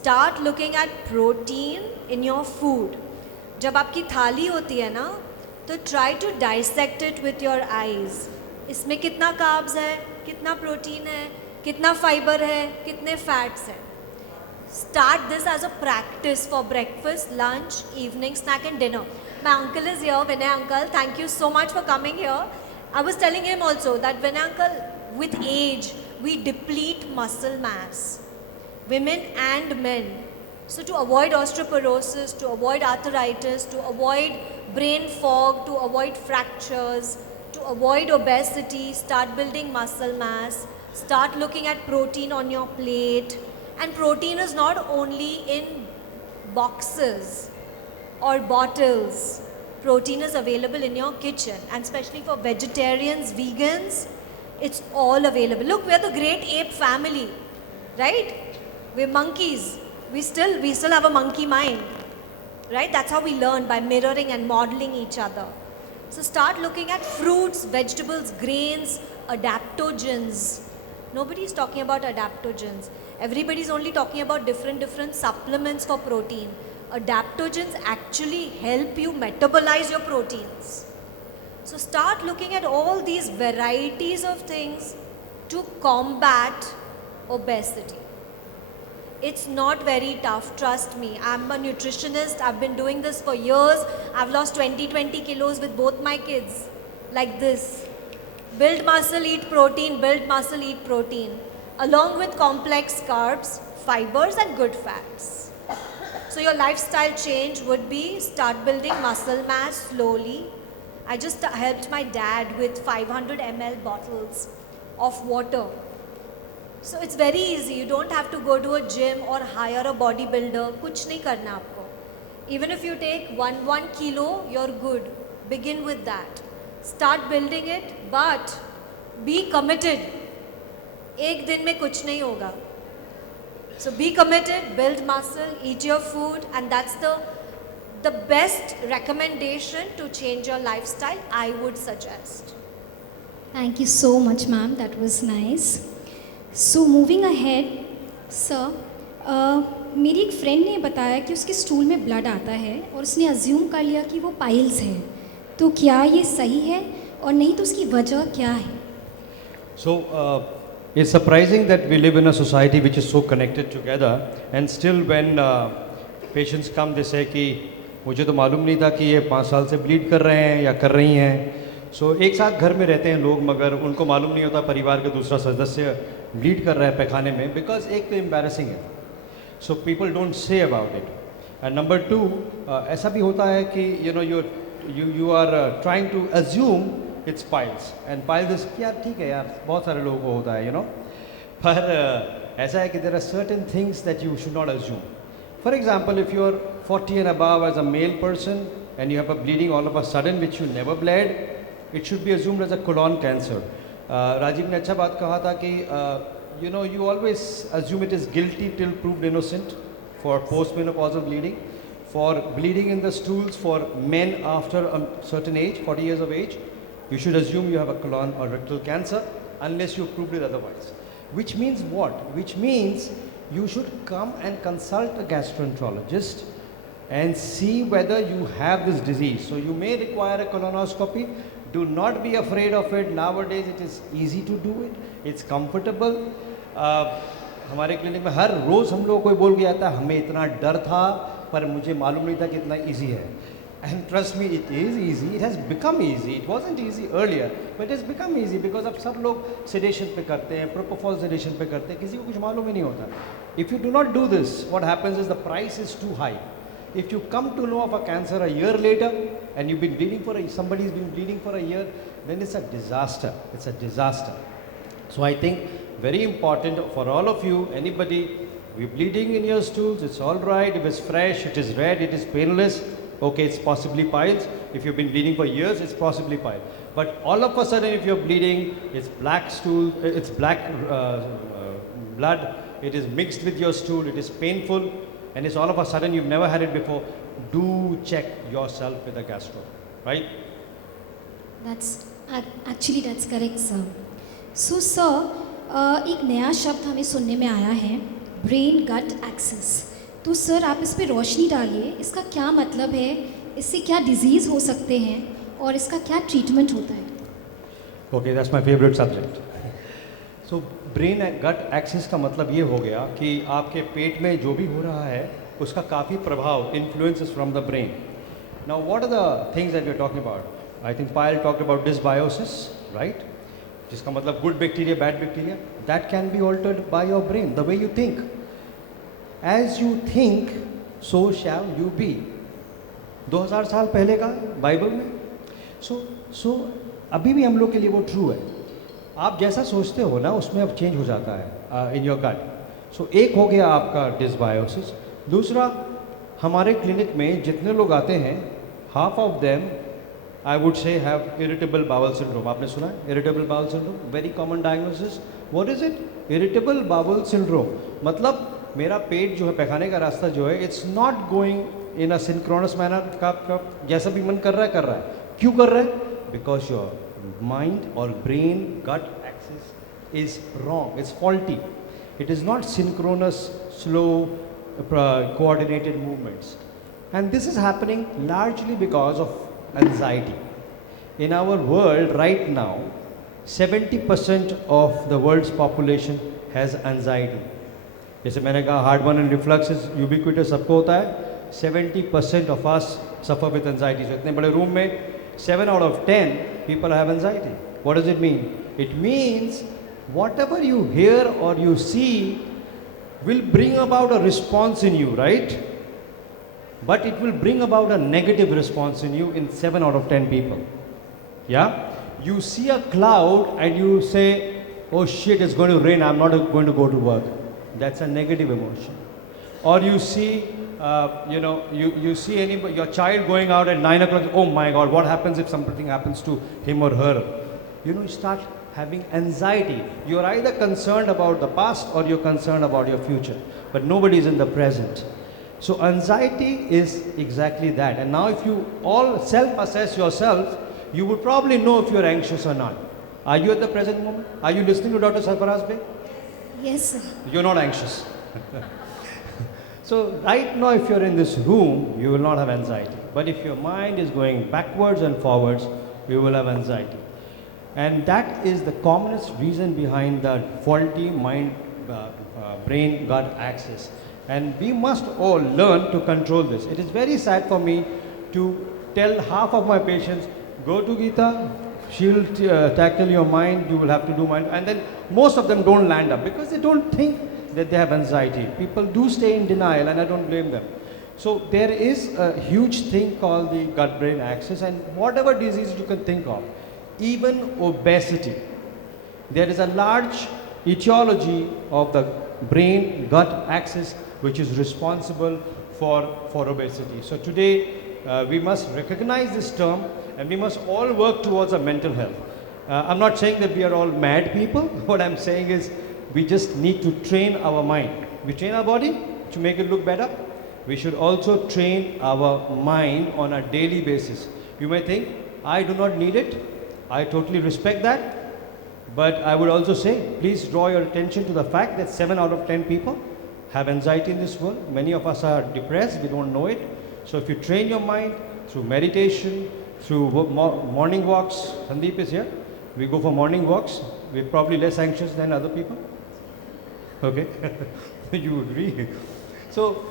start looking at protein in your food. जब आपकी थाली होती है ना, तो try to dissect it with your eyes. इसमें कितना carbs है, कितना protein है, कितना fiber है, कितने fats हैं. Start this as a practice for breakfast, lunch, evening snack and dinner. My uncle is here, Vinay uncle. Thank you so much for coming here. I was telling him also that Vinay uncle, with age, we deplete muscle mass. Women and men. So to avoid osteoporosis, to avoid arthritis, to avoid brain fog, to avoid fractures, to avoid obesity, start building muscle mass, start looking at protein on your plate. And protein is not only in boxes or bottles. Protein is available in your kitchen, and especially for vegetarians, vegans, it's all available. Look, we're the great ape family, right? We're monkeys. We still have a monkey mind, right? That's how we learn, by mirroring and modeling each other. So start looking at fruits, vegetables, grains, adaptogens. Nobody's talking about adaptogens. Everybody's only talking about different supplements for protein. Adaptogens actually help you metabolize your proteins. So start looking at all these varieties of things to combat obesity. It's not very tough, trust me. I'm a nutritionist. I've been doing this for years. I've lost 20 kilos with both my kids. Like this. Build muscle, eat protein, build muscle, eat protein. Along with complex carbs, fibers and good fats. So your lifestyle change would be start building muscle mass slowly. I just helped my dad with 500 ml bottles of water. So it's very easy. You don't have to go to a gym or hire a bodybuilder. कुछ नहीं करना आपको. Even if you take 1 kilo, you're good. Begin with that. Start building it, but be committed. एक दिन में कुछ नहीं होगा. So be committed, build muscle, eat your food, and that's the best recommendation to change your lifestyle, I would suggest. Thank you so much, ma'am. That was nice. So moving ahead, sir, मेरी एक friend ने बताया कि उसके stool में blood आता है और उसने अज्यूम कर लिया कि वो पाइल्स है. तो क्या ये सही है और नहीं तो उसकी वजह क्या है? So it's surprising that we live in a society which is so connected together, and still when patients come they say कि मुझे तो मालूम नहीं था कि ये 5 साल से ब्लीड कर रहे हैं या कर रही हैं. So एक साथ घर में रहते हैं लोग, मगर उनको मालूम नहीं होता परिवार का दूसरा सदस्य ब्लीड कर रहा है पैखाने में, बिकॉज एक तो एम्बैरसिंग है. So people don't say about it. And number 2, ऐसा भी होता है कि you are trying to assume it's piles, and piles is यार ठीक है यार, बहुत सारे लोगों को होता है पर ऐसा है कि there are certain things that you should not assume. For example, if you are 40 and above as a male person and you have a bleeding all of a sudden which you never bled, it should be assumed as a colon cancer. Rajiv ने अच्छा बात कहा था कि you always assume it is guilty till proved innocent for postmenopausal bleeding. For bleeding in the stools for men after a certain age, 40 years of age, you should assume you have a colon or rectal cancer unless you proved it otherwise. Which means what? Which means you should come and consult a gastroenterologist and see whether you have this disease. So you may require a colonoscopy. Do not be afraid of it. Nowadays it is easy to do it. It's comfortable. हमारे clinic में हर रोज़ हम लोग कोई बोल के आता है हमें इतना डर था पर मुझे मालूम नहीं था कि इतना ईजी है. And trust me, it is easy. It has become easy. It wasn't easy earlier but it has become easy because अब सब लोग सेडेशन पे करते हैं, प्रोपोफॉल सेडेशन पे करते हैं, किसी को कुछ मालूम ही नहीं होता. If you do not do this, what happens is the price is too high. If you come to know of a cancer a year later and you've been bleeding somebody's been bleeding for a year, then it's a disaster. It's a disaster. So I think very important for all of you, anybody, we're bleeding in your stools, it's all right. If it's fresh, it is red, it is painless, okay, it's possibly piles. If you've been bleeding for years, it's possibly pile. But all of a sudden, if you're bleeding, it's black stool, it's black blood, it is mixed with your stool, it is painful, and it's all of a sudden you've never had it before, do check yourself with a gastro, right? That's correct, sir. So, sir, एक नया शब्द हमें सुनने में आया है, brain गट access. तो sir आप इस पे रोशनी डालिए, इसका क्या मतलब है, इससे क्या डिजीज़ हो सकते हैं और इसका क्या ट्रीटमेंट होता है? Okay, that's my favourite subject. So brain gut axis का मतलब ये हो गया कि आपके पेट में जो भी हो रहा है उसका काफ़ी प्रभाव influences from the brain. Now what are the things that we are talking about? I think Payal talked about dysbiosis, right? जिसका मतलब good bacteria, bad bacteria, that can be altered by your brain, the way you think. As you think so shall you be. 2000 साल पहले का Bible में. सो अभी भी हम लोग के लिए वो ट्रू है. आप जैसा सोचते हो ना उसमें अब चेंज हो जाता है इन योर गट. सो एक हो गया आपका डिसबायोसिस. दूसरा, हमारे क्लिनिक में जितने लोग आते हैं, half of them I would say have irritable bowel syndrome. आपने सुना है irritable bowel syndrome? Very common diagnosis. What is it? Irritable bowel syndrome. मतलब मेरा पेट जो है, पैखाने का रास्ता जो है, it's not going in a synchronous manner. कब जैसा भी मन कर रहा है. क्यों कर रहा है? बिकॉज योर माइंड और brain gut axis is wrong, it's faulty. It is not synchronous, slow, coordinated movements. And this is happening largely because of anxiety. In our world right now, 70% of the world's population has anxiety. जैसे मैंने कहा heartburn and reflux is ubiquitous, सबको होता है. 70% of us suffer with anxiety. So इतने बड़े room में 7 out of 10 people have anxiety. What does it mean? It means whatever you hear or you see will bring about a response in you, right? But it will bring about a negative response in you in 7 out of 10 people. Yeah? You see a cloud and you say, oh shit, it's going to rain, I'm not going to go to work. That's a negative emotion. Or you see, you see your child going out at 9 o'clock, oh my God, what happens if something happens to him or her? You start having anxiety. You're either concerned about the past or you're concerned about your future, but nobody is in the present. So anxiety is exactly that. And now if you all self-assess yourself, you would probably know if you're anxious or not. Are you at the present moment? Are you listening to Dr. Sarfaraz Baig? Yes, sir. You're not anxious. So right now if you're in this room, you will not have anxiety. But if your mind is going backwards and forwards, you will have anxiety. And that is the commonest reason behind the faulty mind brain gut axis. And we must all learn to control this. It is very sad for me to tell half of my patients, go to Kehta, she will tackle your mind, you will have to do mind. And then most of them don't land up because they don't think that they have anxiety. People do stay in denial and I don't blame them. So there is a huge thing called the gut-brain axis, and whatever disease you can think of, even obesity. There is a large etiology of the brain gut axis which is responsible for obesity. So today we must recognize this term and we must all work towards our mental health. I'm not saying that we are all mad people. What I'm saying is we just need to train our mind. We train our body to make it look better. We should also train our mind on a daily basis. You may think, I do not need it. I totally respect that, but I would also say, please draw your attention to the fact that 7 out of 10 people have anxiety in this world. Many of us are depressed, we don't know it. So if you train your mind through meditation, through morning walks, Sandeep is here, we go for morning walks, we're probably less anxious than other people. Okay, you agree? So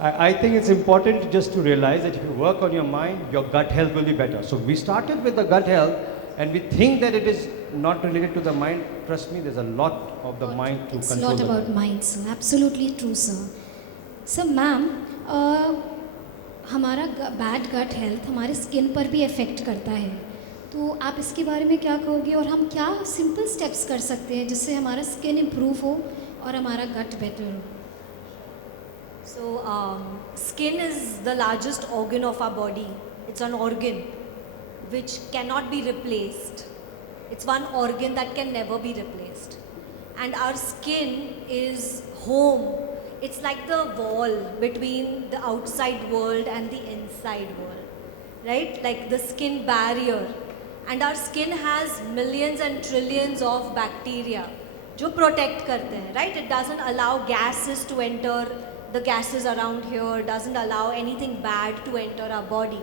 I think it's important just to realize that if you work on your mind, your gut health will be better. So we started with the gut health, and we think that it is not related to the mind. Trust me, there's a lot of the mind to it's control. It's a lot about mind, sir. Absolutely true, sir. So, ma'am, हमारा bad gut health हमारे skin पर भी effect करता है, तो आप इसके बारे में क्या कहोगे और हम क्या सिंपल स्टेप्स कर सकते हैं जिससे हमारा स्किन इम्प्रूव हो और हमारा गट बेटर हो? So, skin is the largest organ of our body. It's an organ which cannot be replaced. It's one organ that can never be replaced. And our skin is home. It's like the wall between the outside world and the inside world, right? Like the skin barrier. And our skin has millions and trillions of bacteria जो protect करते हैं, right? It doesn't allow gases to enter the gases around here, doesn't allow anything bad to enter our body.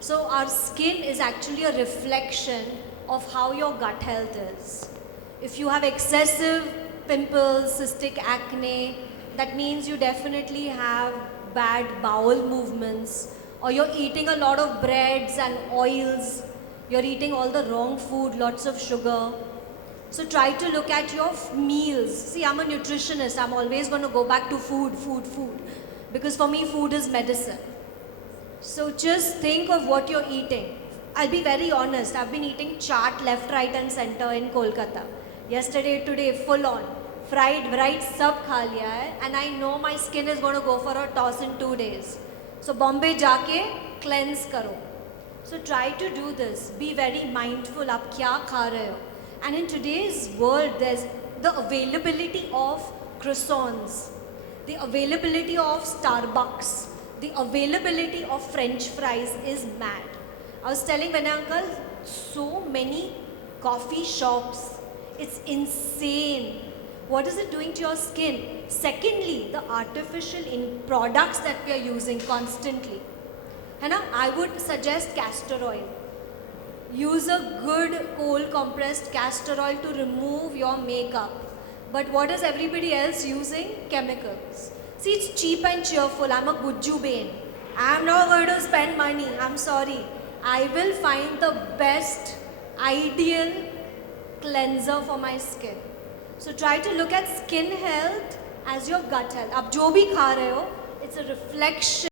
So our skin is actually a reflection of how your gut health is. If you have excessive pimples, cystic acne, that means you definitely have bad bowel movements, or you're eating a lot of breads and oils, you're eating all the wrong food, lots of sugar. So try to look at your meals. See, I'm a nutritionist. I'm always going to go back to food. Because for me, food is medicine. So just think of what you're eating. I'll be very honest. I've been eating chaat left, right and center in Kolkata. Yesterday, today, full on. Fried, right, sab kha liya hai. And I know my skin is going to go for a toss in 2 days. So Bombay jaake cleanse karo. So try to do this. Be very mindful. Aap kya kha rahe ho? And in today's world, there's the availability of croissants, the availability of Starbucks, the availability of French fries is mad. I was telling Vinay uncle, so many coffee shops, it's insane. What is it doing to your skin? Secondly, the artificial products that we are using constantly. I would suggest castor oil. Use a good cold compressed castor oil to remove your makeup. But what is everybody else using? Chemicals. See, it's cheap and cheerful. I'm a Gujju Bain. I'm not going to spend money. I'm sorry. I will find the best, ideal cleanser for my skin. So try to look at skin health as your gut health. Ab jo bhi kha rahe ho, it's a reflection